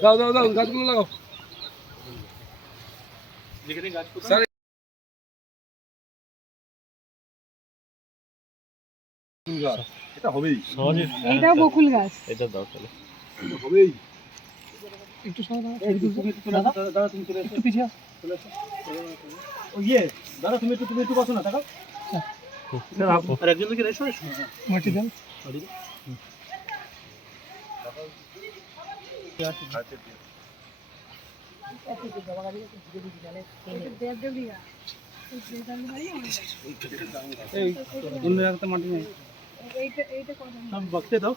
দাও দাও দাও গাছগুলো লাগাও যেখানে গাছ স্যার এটা হবেই সহজে এটা বকুল গাছ এটা দাও তাহলে হবেই একটু সহজ দাদা তুমি চলে একটু পিছিয়ে চলে আসো ও ইয়ে দাদা তুমি একটু বসো না টাকা আর একজন দিকে এসো মাটি দেন মাটি নেই সব বক্তে দাও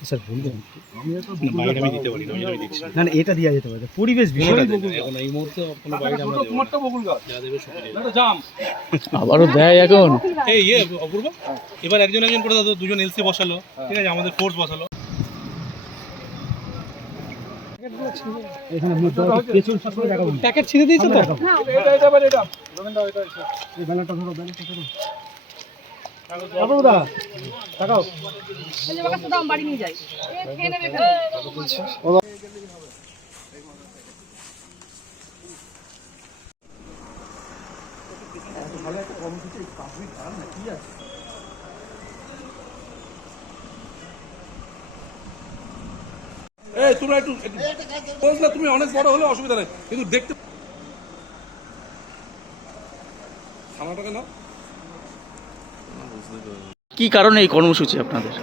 স্যার বলবেন আমি দিতে পারি না না এটা দেওয়া যেতে পারে পরিবেশ বিষয় এই মুহূর্তে কোনো বাইরে আমরা তোমারটা বকুল গাছ এটা জাম আবারও দেয় এখন এই অপূর্ব এবার একজন করে দাও দুজন এলসি বসালো ঠিক আছে আমাদের ফোর্স বসালো এখানে পেছন সব করে দেখাবো প্যাকেট ছিঁড়ে দিয়েছো তো এটা এই ব্যানারটা ধরো দা তাকাও ছেলে বাবা দাম বাড়ি নিয়ে যাই খেয়ে নেবে এখানে এই তোমরা একটু বলছ না তুমি অনেক বড় হলে অসুবিধা নেই কিন্তু দেখতে কি কারণে এই কর্মসূচি আপনাদের?